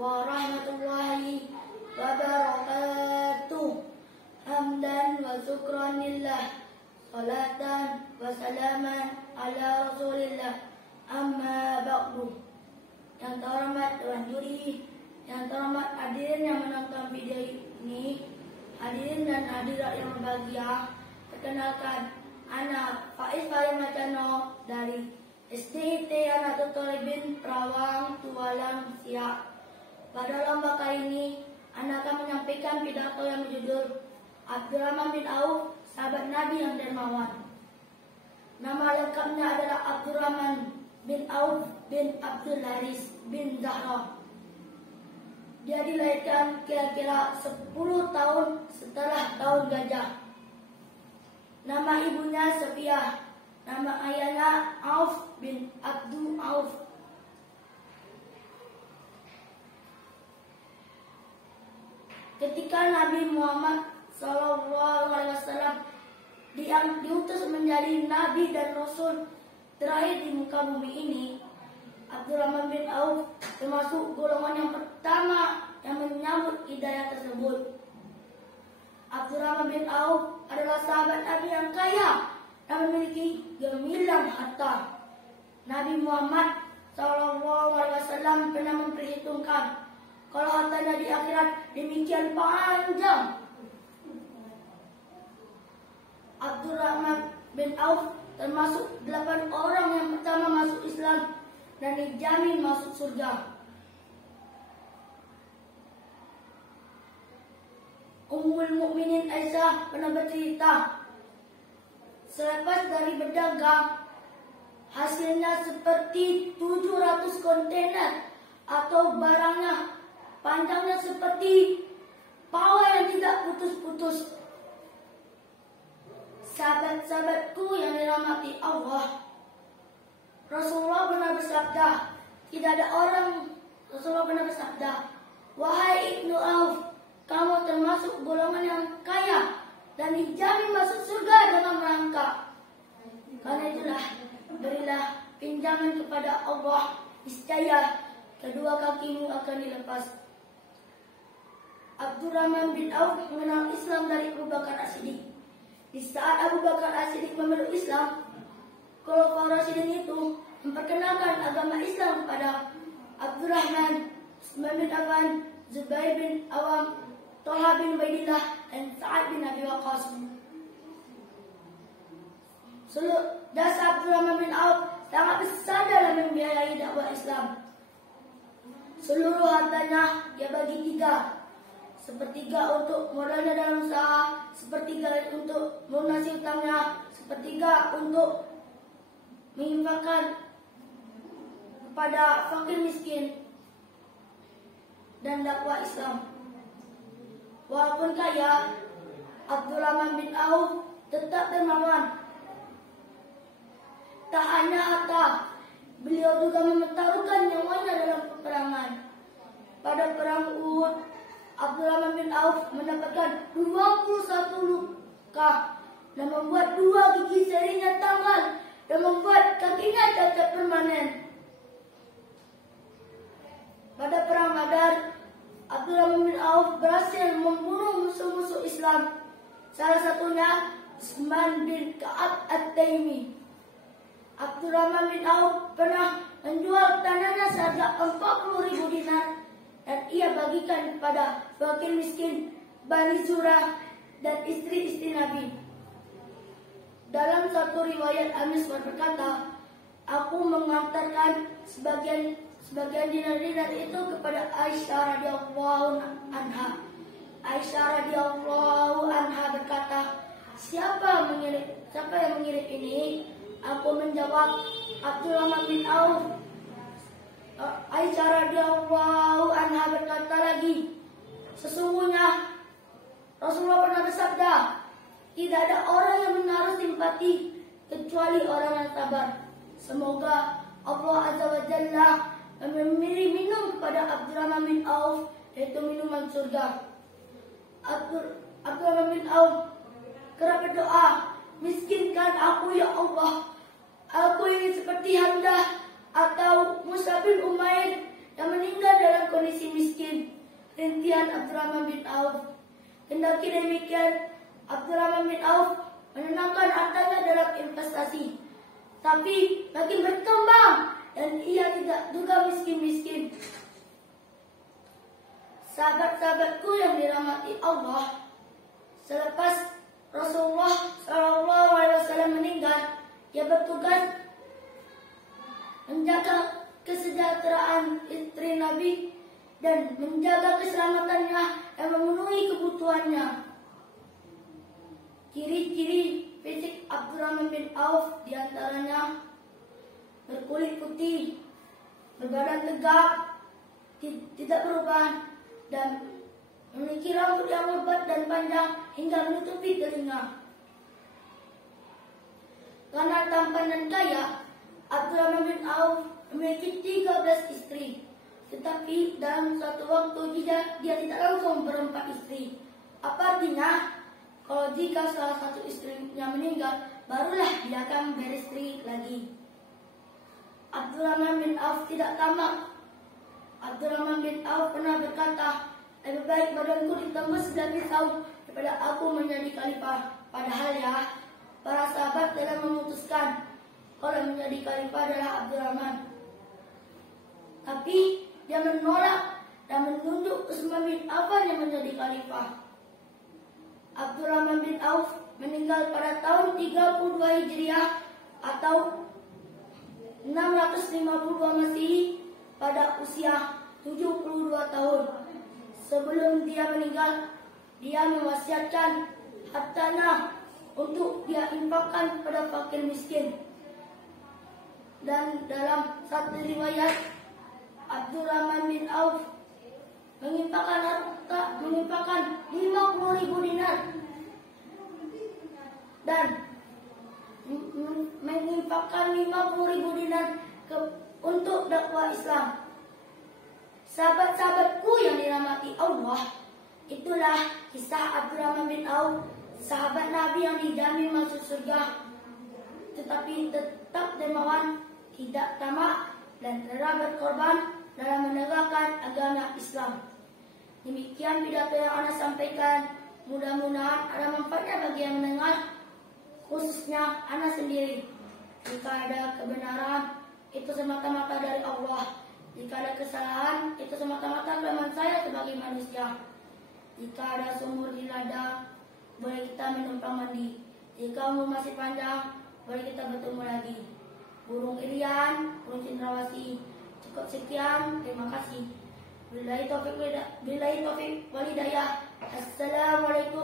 warahmatullahi wabarakatuh. Hamdan wa syukran lillah, salatan wa salaman ala rasulillah, amma ba'du. Yang terhormat Tuan Juri, yang terhormat hadirin yang menonton video ini, hadirin dan hadirat yang berbahagia, perkenalkan, anak Faiz Farimacano dari SDIT Anatul Talibin Perawang Tualang Siak. Pada lomba kali ini, anak akan menyampaikan pidato yang berjudul Abdurrahman bin Auf, sahabat Nabi yang dermawan. Nama lengkapnya adalah Abdurrahman bin Auf bin Abdul Haris bin Zahra. Dia dilahirkan kira-kira 10 tahun setelah tahun gajah. Nama ibunya Sofia, nama ayahnya Auf bin Abdul Auf. Ketika Nabi Muhammad SAW diutus menjadi Nabi dan Rasul terakhir di muka bumi ini, Abdurrahman bin Auf termasuk golongan yang pertama yang menyambut hidayah tersebut. Abdurrahman bin Auf adalah sahabat Nabi yang kaya dan memiliki gemilang harta. Nabi Muhammad SAW pernah memperhitungkan kalau hartanya di akhirat demikian panjang. Abdurrahman bin Auf termasuk 8 orang yang pertama masuk Islam dan dijamin masuk surga. Ummul Mukminin Aisyah pernah bercerita, selepas dari berdagang, hasilnya seperti 700 kontainer atau barangnya panjangnya seperti pawai yang tidak putus-putus. Sahabat-sahabatku yang dirahmati Allah, Rasulullah pernah bersabda, Rasulullah pernah bersabda, wahai Ibnu Auf, kamu termasuk golongan yang kaya dan dijamin masuk surga dalam rangka. Karena itulah, berilah pinjaman kepada Allah, niscaya kedua kakimu akan dilepas. Abdurrahman bin Auf mengenal Islam dari Abu Bakar As-Siddiq. Di saat Abu Bakar As-Siddiq memeluk Islam, Khulafaur Rasyidin itu memperkenalkan agama Islam kepada Abdurrahman, Utsman bin Affan, Zubair bin Awam, Thalha bin Ubaidillah, dan Sa'ad bin Abi Waqqas. Jasa Abdurrahman bin Auf sangat besar dalam membiayai dakwah Islam. Seluruh hartanya dia bagi 3. Sepertiga untuk modalnya dalam usaha, sepertiga untuk melunasi utangnya, sepertiga untuk menginfakkan kepada fakir miskin dan dakwah Islam. Walaupun kaya, Abdurrahman bin Auf tetap dermawan. Tak hanya harta, beliau juga mempertaruhkan nyawanya dalam peperangan. Pada perang Uhud, Abdurrahman bin Auf mendapatkan 21 luka dan membuat 2 gigi jarinya tanggal dan membuat kakinya cacat permanen. Pada perang Badar, Abdurrahman bin Auf berhasil membunuh musuh-musuh Islam. Salah satunya Utsman bin Ka'ab At-Taimi. Abdurrahman bin Auf pernah menjual tanahnya seharga 40.000 dinar dan ia bagikan kepada fakir miskin, Bani Zurah, dan istri-istri Nabi. Dalam satu riwayat Anas berkata, aku mengantarkan sebagian dinar-dinar itu kepada Aisyah radhiyallahu anha. Aisyah radhiyallahu anha berkata, siapa yang mengirim ini? Aku menjawab, Abdurrahman bin Auf. Aisyah radhiyallahu anha berkata lagi, sesungguhnya Rasulullah pernah bersabda, tidak ada orang yang menaruh simpati kecuali orang yang sabar. Semoga Allah Azza wa Jalla memberi minum kepada Abdurrahman bin Auf, yaitu minuman surga. Abdurrahman bin Auf kerap berdoa, miskinkan aku ya Allah. Aku ingin seperti Hamdah atau Musa bin Umair yang meninggal dalam kondisi miskin. impian Abdurrahman bin Auf. Kendati demikian, Abdurrahman bin Auf menenangkan hartanya dalam investasi, tapi makin berkembang dan ia tidak juga miskin-miskin. Sahabat-sahabatku yang dirahmati Allah, selepas Rasulullah SAW meninggal, ia bertugas menjaga kesejahteraan istri Nabi dan menjaga keselamatannya dan memenuhi kebutuhannya. Ciri-ciri fisik Abdurrahman bin Auf diantaranya berkulit putih, berbadan tegap, tidak berubah, dan memiliki rambut yang lebat dan panjang hingga menutupi telinga. Karena tampan dan kaya, Abdurrahman bin Auf memiliki 13 istri. Tetapi dalam suatu waktu dia tidak langsung berempat istri. Apa artinya? Kalau jika salah satu istrinya meninggal, barulah dia akan beristri lagi. Abdurrahman bin Auf tidak tamak. Abdurrahman bin Auf pernah berkata, lebih baik badanku ditembus 9 pisau daripada aku menjadi khalifah. Padahal ya, para sahabat telah memutuskan kalau menjadi khalifah adalah Abdurrahman. Tapi dia menolak dan menunjuk Utsman bin Affan yang menjadi khalifah. Abdurrahman bin Auf meninggal pada tahun 32 Hijriah atau 652 Masehi pada usia 72 tahun. Sebelum dia meninggal, dia mewasiatkan hartanya untuk dia infakkan pada fakir miskin. Dan dalam satu riwayat, Abdurrahman bin Auf menginfakkan 50.000 dinar dan menginfakkan 50.000 dinar untuk dakwah Islam. Sahabat-sahabatku yang dirahmati Allah, itulah kisah Abdurrahman bin Auf, sahabat Nabi yang dijamin masuk surga, tetapi tetap dermawan, tidak tamak, dan rela berkorban dalam menegakkan agama Islam. Demikian pidato yang Ana sampaikan. Mudah-mudahan ada manfaatnya bagi yang mendengar, khususnya Ana sendiri. Jika ada kebenaran, itu semata-mata dari Allah. Jika ada kesalahan, itu semata-mata kelemahan saya sebagai manusia. Jika ada sumur di ladang, boleh kita menumpang mandi. Jika umur masih panjang, boleh kita bertemu lagi. Burung irian, burung cendrawasih. Cukup sekian, terima kasih. Billahi taufiq wal hidayah. Assalamualaikum